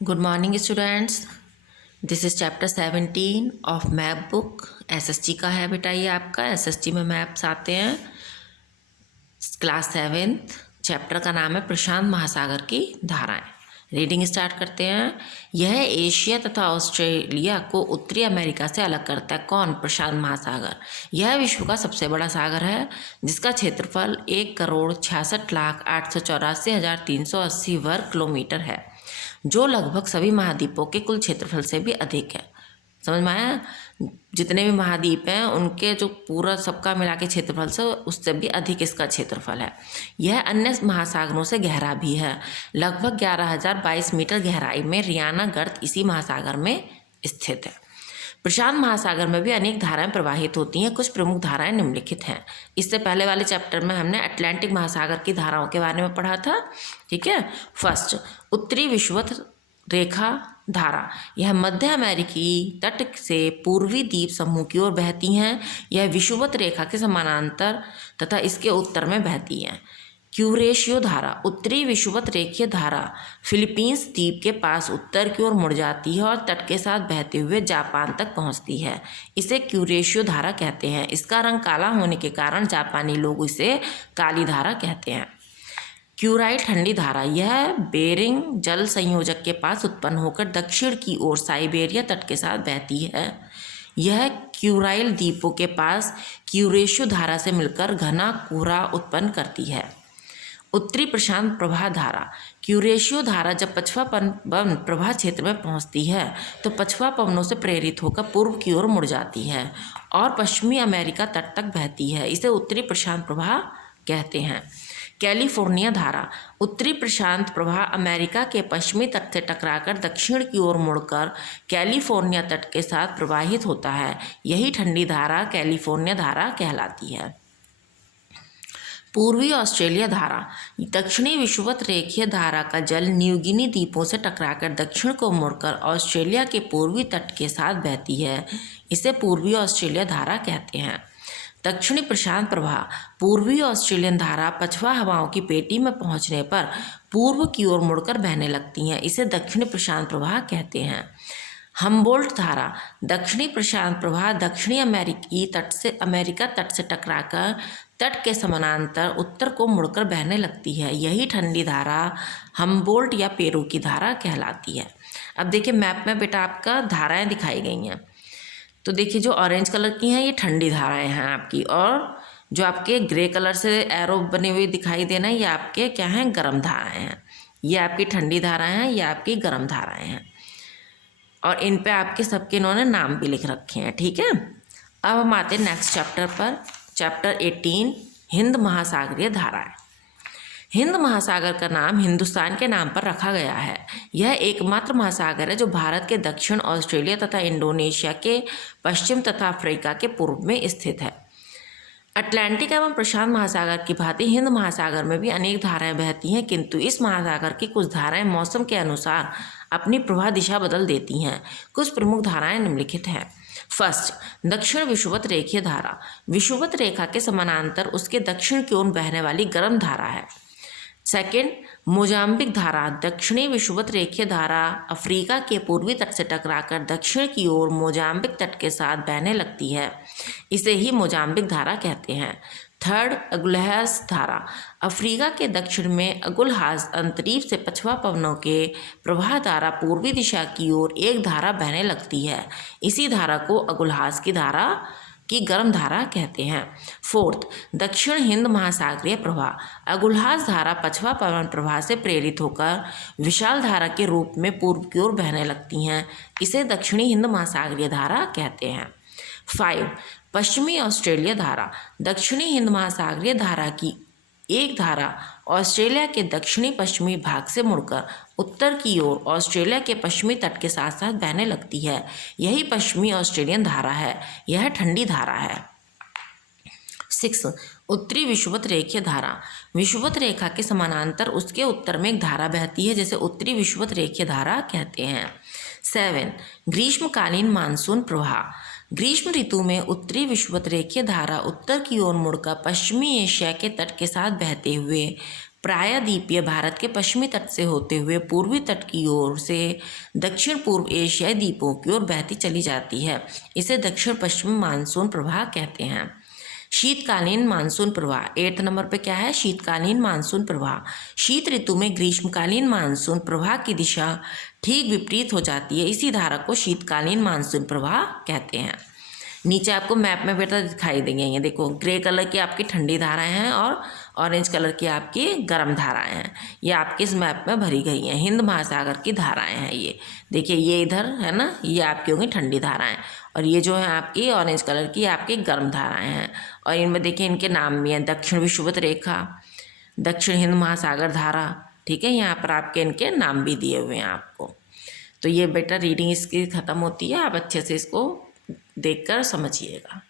Good morning students. This is chapter 17 of map book. SST का है बेटा, ये आपका एसएसटी में मैप्स आते हैं। क्लास 7th चैप्टर का नाम है प्रशांत महासागर की धाराएं। रीडिंग स्टार्ट करते हैं। यह एशिया तथा ऑस्ट्रेलिया को उत्तरी अमेरिका से अलग करता है। कौन? प्रशांत महासागर। यह विश्व का सबसे बड़ा सागर है जिसका क्षेत्रफल 1,66,884,380 वर्ग किलोमीटर है, जो लगभग सभी महाद्वीपों के कुल क्षेत्रफल से भी अधिक है। समझ में आया? जितने भी महाद्वीप हैं उनके जो पूरा सबका मिला के क्षेत्रफल से उससे भी अधिक इसका क्षेत्रफल है। यह अन्य महासागरों से गहरा भी है। लगभग 11,022 मीटर गहराई में रियाना गर्त इसी महासागर में स्थित है। प्रशांत महासागर में भी अनेक धाराएं प्रवाहित होती हैं। कुछ प्रमुख धाराएं निम्नलिखित हैं। इससे पहले वाले चैप्टर में हमने अटलांटिक महासागर की धाराओं के बारे में पढ़ा था। ठीक है। फर्स्ट, उत्तरी विषुवत रेखा धारा। यह मध्य अमेरिकी तट से पूर्वी द्वीप समूह की ओर बहती हैं। यह विषुवत रेखा के समानांतर तथा इसके उत्तर में बहती है। क्यूरेशियो धारा। उत्तरी विषुवत रेखीय धारा फिलीपींस द्वीप के पास उत्तर की ओर मुड़ जाती है और तट के साथ बहते हुए जापान तक पहुंचती है। इसे क्यूरेशियो धारा कहते हैं। इसका रंग काला होने के कारण जापानी लोग इसे काली धारा कहते हैं। क्यूराइल ठंडी धारा। यह बेरिंग जल संयोजक के पास उत्पन्न होकर दक्षिण की ओर साइबेरिया तट के साथ बहती है। यह क्यूराइल द्वीपों के पास क्यूरेशियो धारा से मिलकर घना कोहरा उत्पन्न करती है। उत्तरी प्रशांत प्रवाह धारा। क्यूरेशियो धारा जब पछवा पवन प्रवाह क्षेत्र में पहुंचती है तो पछवा पवनों से प्रेरित होकर पूर्व की ओर मुड़ जाती है और पश्चिमी अमेरिका तट तक बहती है। इसे उत्तरी प्रशांत प्रवाह कहते हैं। कैलिफोर्निया धारा। उत्तरी प्रशांत प्रवाह अमेरिका के पश्चिमी तट से टकराकर दक्षिण की ओर मुड़कर कैलिफोर्निया तट के साथ प्रवाहित होता है। यही ठंडी धारा कैलिफोर्निया धारा कहलाती है। पूर्वी ऑस्ट्रेलिया धारा। दक्षिणी विषुवत रेखीय धारा का जल न्यूगिनी द्वीपों से टकराकर दक्षिण को मुड़कर ऑस्ट्रेलिया के पूर्वी तट के साथ बहती है। इसे पूर्वी ऑस्ट्रेलिया धारा कहते हैं। दक्षिणी प्रशांत प्रवाह। पूर्वी ऑस्ट्रेलियन धारा पछवा हवाओं की पेटी में पहुंचने पर पूर्व की ओर मुड़कर बहने लगती हैं। इसे दक्षिणी प्रशांत प्रवाह कहते हैं। हम्बोल्ट धारा। दक्षिणी प्रशांत प्रवाह दक्षिणी अमेरिका तट से टकराकर तट के समानांतर उत्तर को मुड़कर बहने लगती है। यही ठंडी धारा हम्बोल्ट या पेरू की धारा कहलाती है। अब देखिए मैप में बेटा आपका धाराएं दिखाई गई हैं। तो देखिए जो ऑरेंज कलर की हैं ये ठंडी धाराएं हैं आपकी, और जो आपके ग्रे कलर से एरो बने हुए दिखाई देना ये आपके क्या हैं? गर्म धाराएं हैं। ये आपकी ठंडी धाराएं हैं, ये आपकी गर्म धाराएं हैं, और इन पे आपके सबके इन्होंने नाम भी लिख रखे हैं। ठीक है। अब हम आते हैं नेक्स्ट चैप्टर पर। चैप्टर 18 हिंद महासागरीय धाराएं। हिंद महासागर का नाम हिंदुस्तान के नाम पर रखा गया है। यह एकमात्र महासागर है जो भारत के दक्षिण, ऑस्ट्रेलिया तथा इंडोनेशिया के पश्चिम तथा अफ्रीका के पूर्व में स्थित है। अटलांटिक एवं प्रशांत महासागर की भांति हिंद महासागर में भी अनेक धाराएं बहती हैं, किंतु इस महासागर की कुछ धाराएं मौसम के अनुसार अपनी प्रवाह दिशा बदल देती हैं। कुछ प्रमुख धाराएं निम्नलिखित हैं। फर्स्ट, दक्षिण विषुवत रेखीय धारा। विषुवत रेखा के समानांतर उसके दक्षिण की ओर बहने वाली गर्म धारा है। सेकेंड, मोजाम्बिक धारा। दक्षिणी विषुवत रेखीय धारा अफ्रीका के पूर्वी तट से टकराकर दक्षिण की ओर मोजाम्बिक तट के साथ बहने लगती है। इसे ही मोजाम्बिक धारा कहते हैं। थर्ड, अगुलहास धारा। अफ्रीका के दक्षिण में अगुलहास अंतरीप से पछवा पवनों के प्रवाह द्वारा पूर्वी दिशा की ओर एक धारा बहने लगती है। इसी धारा को अगुलहास की धारा की गर्म धारा कहते हैं। फोर्थ, दक्षिण हिंद महासागरीय प्रवाह। अगुलहास धारा पछवा पवन प्रवाह से प्रेरित होकर विशाल धारा के रूप में पूर्व की ओर बहने लगती हैं। इसे दक्षिणी हिंद महासागरीय धारा कहते हैं। 5, पश्चिमी ऑस्ट्रेलिया धारा। दक्षिणी हिंद महासागरीय धारा की एक धारा ऑस्ट्रेलिया के दक्षिणी पश्चिमी भाग से मुड़कर उत्तर की ओर ऑस्ट्रेलिया के पश्चिमी तट के साथ साथ बहने लगती है। यही पश्चिमी ऑस्ट्रेलियन धारा है। यह ठंडी धारा है। 6, उत्तरी विषुवत रेखीय धारा। विषुवत रेखा के समानांतर उसके उत्तर में एक धारा बहती है जिसे उत्तरी विषुवत रेखीय धारा कहते हैं। 7, ग्रीष्मकालीन मानसून प्रवाह। ग्रीष्म ऋतु में उत्तरी विषुवत रेखीय धारा उत्तर की ओर मुड़कर पश्चिमी एशिया के तट के साथ बहते हुए प्रायद्वीपीय भारत के पश्चिमी तट से होते हुए पूर्वी तट की ओर से दक्षिण पूर्व एशियाई द्वीपों की ओर बहती चली जाती है। इसे दक्षिण पश्चिमी मानसून प्रवाह कहते हैं। शीतकालीन मानसून प्रवाह 8 नंबर पे क्या है? शीतकालीन मानसून प्रवाह। शीत ऋतु में ग्रीष्मकालीन मानसून प्रवाह की दिशा ठीक विपरीत हो जाती है। इसी धारा को शीतकालीन मानसून प्रवाह कहते हैं। नीचे आपको मैप में बेटा दिखाई देंगे, ये देखो ग्रे कलर की आपकी ठंडी धाराएं हैं और ऑरेंज कलर की आपकी गर्म धाराएं हैं। ये आपके इस मैप में भरी गई हैं। हिंद महासागर की धाराएं हैं ये। देखिए ये इधर है ना, ये आपकी होंगी ठंडी धाराएं, और ये जो है आपकी ऑरेंज कलर की आपकी गर्म धाराएं हैं। और इनमें देखिए इनके नाम भी हैं, दक्षिण विषुवत रेखा, दक्षिण हिंद महासागर धारा। ठीक है, यहाँ पर आपके इनके नाम भी दिए हुए हैं आपको। तो ये बेटा रीडिंग इसकी ख़त्म होती है। आप अच्छे से इसको देखकर समझिएगा।